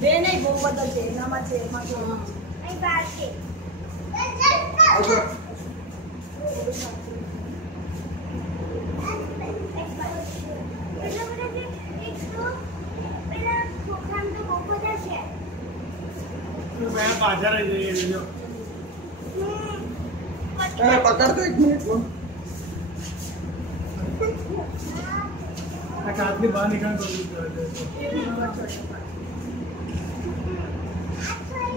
બે નહીં બહુ બધા છે એનામાં છે એમાં છે અહીં બાર છે मैं बाजार ही नहीं जो पकड़ दो 1 मिनट वो एक आदमी बाहर निकल तो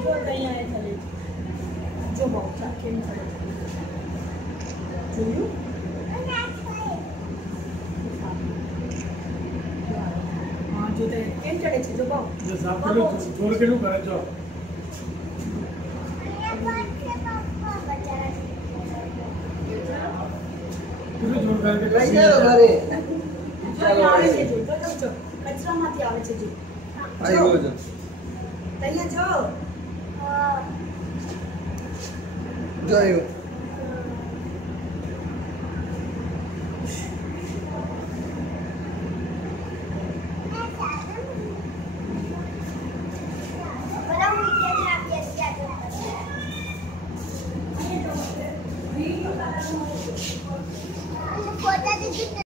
जो અહીંયા એ થલે જો બહુ ચાકેમ થલે જોયું હા જો તે કેમ ચડે છે જો બહુ जो साफ करो छोड़ के नु करे जो तुझे छोड़ करके લઈ જાઓ ઘરે ચાલો આવે છે જો કચરામાંથી આવે છે જો આવી ગયો જો અહીંયા જો જોયું